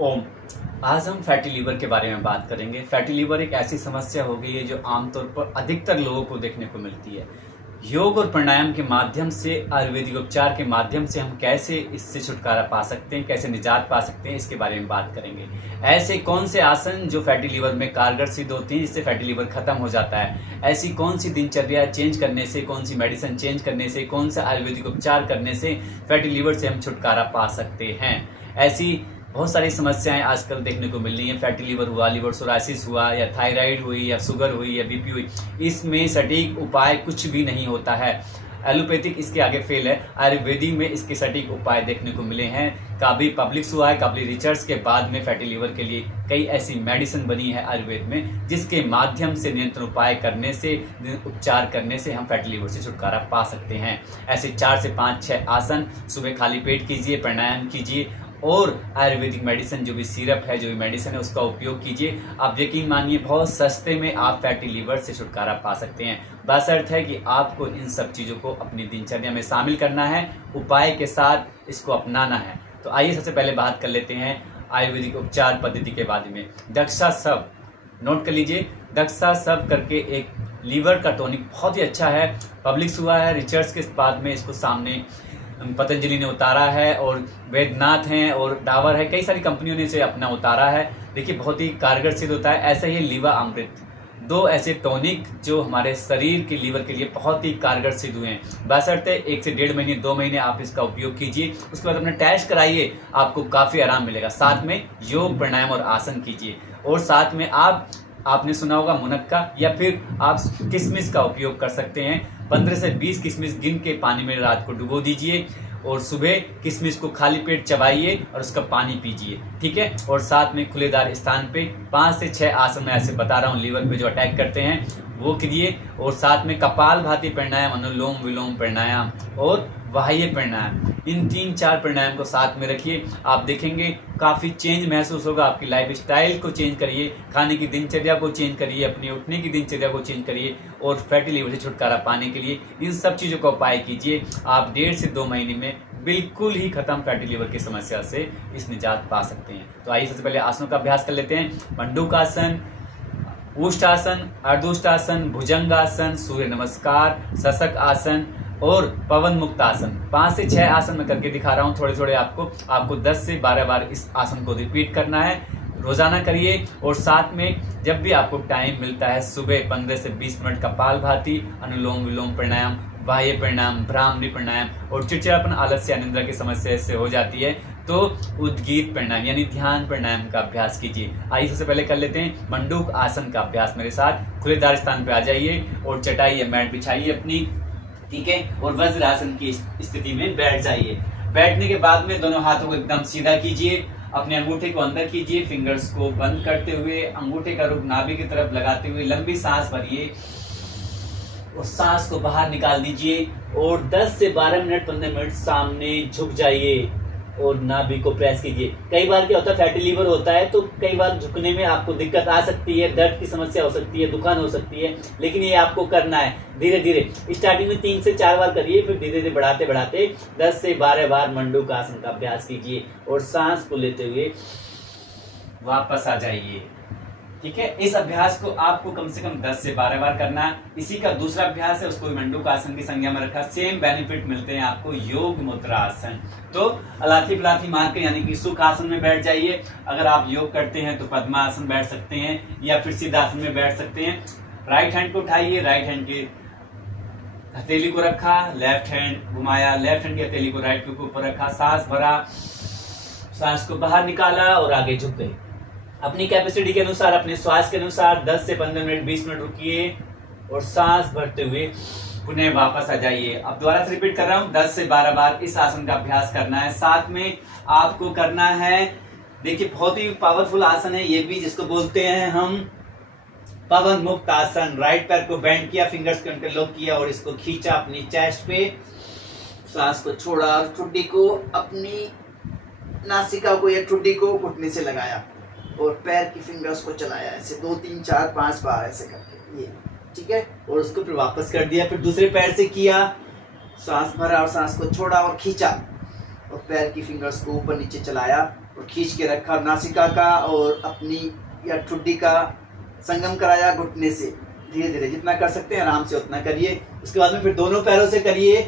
ओम। आज हम fatty liver के बारे में बात करेंगे। फैटी लीवर एक ऐसी समस्या हो गई है जो आमतौर पर अधिकतर लोगों को देखने को मिलती है। योग और प्राणायाम के माध्यम से, आयुर्वेदिक उपचार के माध्यम से हम कैसे इससे छुटकारा पा सकते हैं, कैसे निजात पा सकते हैं, इसके बारे में बात करेंगे। ऐसे कौन से आसन जो फैटी लीवर में कारगर सिद्ध होते हैं, जिससे फैटी लीवर खत्म हो जाता है। ऐसी कौन सी दिनचर्या चेंज करने से, कौन सी मेडिसिन चेंज करने से, कौन सा आयुर्वेदिक उपचार करने से फैटी लीवर से हम छुटकारा पा सकते हैं। ऐसी बहुत सारी समस्याएं आजकल देखने को मिल रही हैं। फैटी लीवर हुआ, लिवर सोरासिस हुआ, या थायराइड हुई, या शुगर हुई, या बीपी हुई। इसमें सटीक उपाय कुछ भी नहीं होता है। एलोपैथिक इसके आगे फेल है। आयुर्वेदिक में इसके सटीक उपाय देखने को मिले हैं। काफी पब्लिक्स हुआ है, काफी रिसर्च के बाद में फैटी लीवर के लिए कई ऐसी मेडिसिन बनी है आयुर्वेद में, जिसके माध्यम से नियंत्रण उपाय करने से, उपचार करने से हम फैटी लीवर से छुटकारा पा सकते हैं। ऐसे 4 से 5-6 आसन सुबह खाली पेट कीजिए, प्राणायाम कीजिए और आयुर्वेदिक मेडिसिन जो भी सिरप है, जो भी मेडिसिन है, उसका उपयोग कीजिए। आप यकीन मानिए बहुत सस्ते में आप फैटी लीवर से छुटकारा पा सकते हैं। बशर्त है कि आपको इन सब चीजों को अपनी दिनचर्या में शामिल करना है, उपाय के साथ इसको अपनाना है। तो आइए सबसे पहले बात कर लेते हैं आयुर्वेदिक उपचार पद्धति के बारे में। दक्षा सब नोट कर लीजिए। दक्षा सब करके एक लीवर का टॉनिक बहुत ही अच्छा है। पब्लिक्स हुआ है, रिसर्च के बाद में इसको सामने पतंजलि ने उतारा है, और वैद्यनाथ हैं और डाबर है, कई सारी कंपनियों ने इसे अपना उतारा है। देखिए बहुत ही कारगर सिद्ध होता है। ऐसा ही लीवर अमृत, 2 ऐसे टॉनिक जो हमारे शरीर के लीवर के लिए बहुत ही कारगर सिद्ध हुए हैं। बशर्ते 1 से 1.5 महीने 2 महीने आप इसका उपयोग कीजिए, उसके बाद अपना टेस्ट कराइए, आपको काफी आराम मिलेगा। साथ में योग, प्राणायाम और आसन कीजिए, और साथ में आपने सुना होगा मुनक्का, या फिर आप किशमिश का उपयोग कर सकते हैं। 15 से 20 किशमिश गिन के पानी में रात को डुबो दीजिए, और सुबह किशमिश को खाली पेट चबाइए और उसका पानी पीजिए, ठीक है। और साथ में खुलेदार स्थान पे 5 से 6 आसन मैं ऐसे बता रहा हूँ लीवर पे जो अटैक करते हैं, वो कीजिए। और साथ में कपालभाति प्राणायाम, अनुलोम विलोम प्राणायाम और बाह्य प्राणायाम, इन 3-4 प्राणायाम को साथ में रखिए। आप देखेंगे काफी चेंज महसूस होगा। आपकी लाइफ स्टाइल को चेंज करिए, खाने की दिनचर्या को चेंज करिए, अपने उठने की दिनचर्या को चेंज करिए, और फैटी लीवर से छुटकारा पाने के लिए इन सब चीजों का उपाय कीजिए। आप 1.5 से 2 महीने में बिल्कुल ही खत्म फैटी लीवर की समस्या से इस निजात पा सकते हैं। तो आइए सबसे पहले आसनों का अभ्यास कर लेते हैं। मंडूकासन, उष्टासन, अर्धोष्टासन, भुजंगासन, सूर्य नमस्कार, शशक आसन और पवन मुक्त आसन। 5 से 6 आसन मैं करके दिखा रहा हूँ थोड़े थोड़े। आपको 10 से 12 बार इस आसन को रिपीट करना है। रोजाना करिए। और साथ में जब भी आपको टाइम मिलता है, सुबह 15 से 20 मिनट कपालभाति, अनुलोम विलोम प्राणायाम, बाह्य प्राणायाम, भ्रामरी प्राणायाम, और चिड़चिड़ापन, आलस्य, अनिद्रा की समस्या इससे हो जाती है तो उद्गीत प्राणायाम यानी ध्यान प्राणायाम का अभ्यास कीजिए। आइए सबसे पहले कर लेते हैं मंडूक आसन का अभ्यास मेरे साथ। खुलेदार स्थान पे आ जाइए और चटाई या मैट बिछाइए अपनी, ठीक है, और वज्रासन की स्थिति में बैठ जाइए। बैठने के बाद में दोनों हाथों को एकदम सीधा कीजिए, अपने अंगूठे को अंदर कीजिए, फिंगर्स को बंद करते हुए अंगूठे का रुख नाभि की तरफ लगाते हुए लंबी सांस भरिए और सांस को बाहर निकाल दीजिए, और 10 से 12 मिनट 15 मिनट सामने झुक जाइए और नाभि को प्रेस कीजिए। कई बार क्या होता है, फैटी लीवर होता है तो कई बार झुकने में आपको दिक्कत आ सकती है, दर्द की समस्या हो सकती है, दुखान हो सकती है, लेकिन ये आपको करना है धीरे धीरे। स्टार्टिंग में 3 से 4 बार करिए, फिर धीरे धीरे बढ़ाते बढ़ाते 10 से 12 बार मंडूक आसन का अभ्यास कीजिए, और सांस को लेते हुए वापस आ जाइए, ठीक है। इस अभ्यास को आपको कम से कम 10 से 12 बार करना है। इसी का दूसरा अभ्यास है, उसको मंडूक आसन की संज्ञा में रखा। सेम बेनिफिट मिलते हैं आपको, योग मुद्रा आसन। तो अलाथी पलाथी मार के यानी कि सुख आसन में बैठ जाइए। अगर आप योग करते हैं तो पद्मासन बैठ सकते हैं, या फिर सिद्धासन में बैठ सकते हैं। राइट हैंड को उठाइए, राइट हैंड की हथेली को रखा, लेफ्ट हैंड घुमाया, लेफ्ट हैंड की हथेली को राइट के ऊपर रखा, सांस भरा, सांस को बाहर निकाला और आगे झुक गए। अपनी कैपेसिटी के अनुसार, अपने श्वास के अनुसार 10 से 15 मिनट 20 मिनट रुकिए और सांस भरते हुए पुनः वापस आ जाइए। अब दोबारा से रिपीट कर रहा हूं, 10 से 12 बार इस आसन का अभ्यास करना है। साथ में आपको करना है, देखिए बहुत ही पावरफुल आसन है ये भी, जिसको बोलते हैं हम पवन मुक्त आसन। राइट पैर को बेंड किया, फिंगर्स को इंटरलॉक किया और इसको खींचा अपनी चेस्ट पे, सांस को छोड़ा और ठुड्डी को, अपनी नासिका को या ठुड्डी को घुटने से लगाया और पैर की फिंगर्स को चलाया ऐसे 2 3 4 5 बार ऐसे करके, ये ठीक है। और उसको फिर वापस कर दिया, फिर दूसरे पैर से किया, सांस भरा और सांस को छोड़ा और खींचा, और पैर की फिंगर्स को ऊपर नीचे चलाया और खींच के रखा, नासिका का और अपनी या ठुड्डी का संगम कराया घुटने से। धीरे धीरे जितना कर सकते हैं आराम से उतना करिए। उसके बाद में फिर दोनों पैरों से करिए,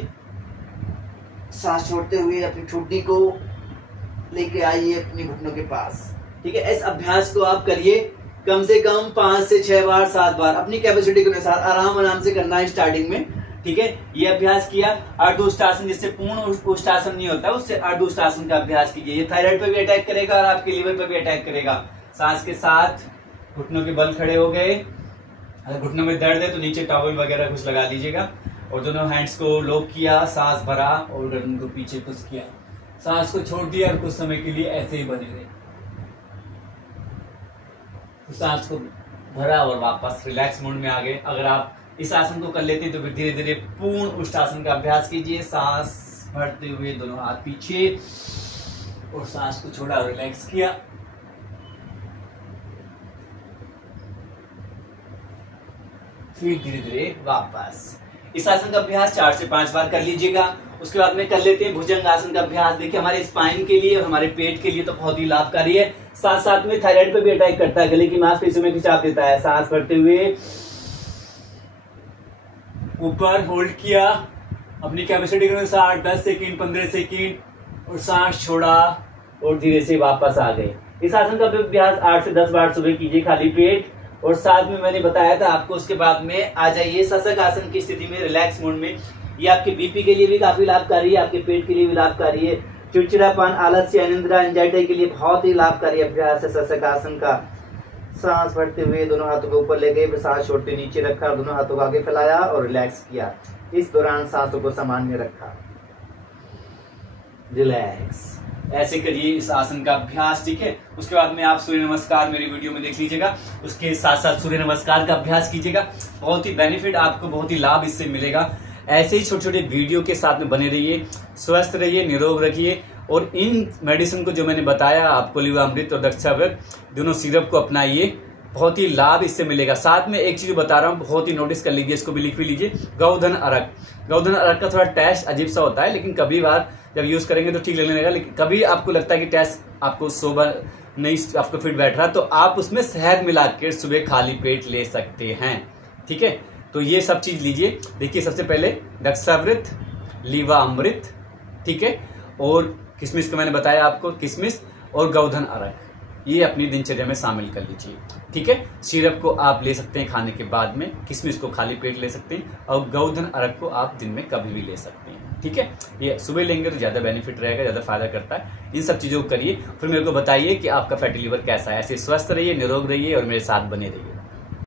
सांस छोड़ते हुए अपनी ठुड्डी को लेके आइए अपने घुटनों के पास। ठीक है, इस अभ्यास को आप करिए कम से कम 5 से 6 बार 7 बार अपनी कैपेसिटी के अनुसार आराम से करना है स्टार्टिंग में। ठीक है, ये अभ्यास किया। अर्धउष्टासन, जिससे पूर्ण उष्टासन नहीं होता, उससे अर्धउष्टासन का अभ्यास कीजिए। ये थायराइड पे भी अटैक करेगा और आपके लीवर पे भी अटैक करेगा। सांस के साथ घुटनों के बल खड़े हो गए। अगर घुटनों में दर्द है तो नीचे टॉवल वगैरह कुछ लगा लीजिएगा और दोनों हैंड्स को लॉक किया, सांस भरा और गर्दन को पीछे पुश किया, सांस को छोड़ दिया और कुछ समय के लिए ऐसे ही बने रहे। तो सांस को भरा और वापस रिलैक्स मोड में आ गए। अगर आप इस आसन को कर लेते हैं तो फिर धीरे धीरे पूर्ण उष्टासन का अभ्यास कीजिए। सांस भरते हुए दोनों हाथ पीछे और सांस को छोड़ा और रिलैक्स किया। फिर धीरे धीरे वापस। इस आसन का अभ्यास 4 से 5 बार कर लीजिएगा। उसके बाद में कर लेते हैं भुजंग आसन का अभ्यास। देखिए हमारे स्पाइन के लिए और हमारे पेट के लिए तो बहुत ही लाभकारी है, साथ साथ में थायराइड पे भी अटैक करता है, गले की मांसपेशियों में खिंचाव देता है। सांस भरते हुए ऊपर होल्ड किया अपनी कैपेसिटी के अनुसार 10 सेकेंड 15 सेकेंड और सांस छोड़ा और धीरे से वापस आ गए। इस आसन का अभ्यास 8 से 10 बार सुबह कीजिए खाली पेट। और साथ में मैंने बताया था आपको, उसके बाद में आ जाइए सशक आसन की स्थिति में, रिलैक्स मोड में। ये आपके बीपी के लिए भी काफी लाभकारी है, आपके पेट के लिए भी लाभकारी है। चिड़चिड़ापन, आलस्य, अनिद्रा, एंजाइटी के लिए बहुत ही लाभकारी अभ्यास है सशक आसन का। सांस भरते हुए दोनों हाथों को ऊपर ले गए, फिर सांस छोड़ते नीचे रखा, दोनों हाथों को आगे फैलाया और रिलैक्स किया। इस दौरान सांसों को सामान्य रखा, रिलैक्स। ऐसे करिए इस आसन का अभ्यास। ठीक है, उसके बाद में आप सूर्य नमस्कार मेरी वीडियो में देख लीजिएगा, उसके साथ साथ सूर्य नमस्कार का अभ्यास कीजिएगा। बहुत ही बेनिफिट आपको, बहुत ही लाभ इससे मिलेगा। ऐसे ही छोटे छोटे वीडियो के साथ में बने रहिए, स्वस्थ रहिए, निरोग रखिए। और इन मेडिसिन को जो मैंने बताया आपको, लिवामृत और दक्षाव्रत दोनों सिरप को अपनाइए, बहुत ही लाभ इससे मिलेगा। साथ में एक चीज बता रहा हूँ, बहुत ही नोटिस कर लीजिए, इसको भी लिख भी लीजिए। गौधन अर्क, गौधन अर्क का थोड़ा टेस्ट अजीब सा होता है, लेकिन कभी बार जब यूज करेंगे तो ठीक लगने लगेगा। लेकिन कभी आपको लगता है कि टेस्ट आपको सोबर नहीं, आपको फिट बैठ रहा, तो आप उसमें शहद मिला के सुबह खाली पेट ले सकते हैं। ठीक है, तो ये सब चीज लीजिए। देखिए सबसे पहले दक्षाव्रत, लीवामृत, ठीक है, और किशमिश को मैंने बताया आपको, किशमिश और गौधन अर्क, ये अपनी दिनचर्या में शामिल कर लीजिए। ठीक है, सिरप को आप ले सकते हैं खाने के बाद में, किशमिश को खाली पेट ले सकते हैं और गौधन अर्क को आप दिन में कभी भी ले सकते हैं। ठीक है, ये सुबह लेंगे तो ज्यादा बेनिफिट रहेगा, ज्यादा फायदा करता है। इन सब चीजों को करिए, फिर मेरे को बताइए कि आपका फैटी लीवर कैसा है। ऐसे स्वस्थ रहिए, निरोग रहिए और मेरे साथ बने रहिए।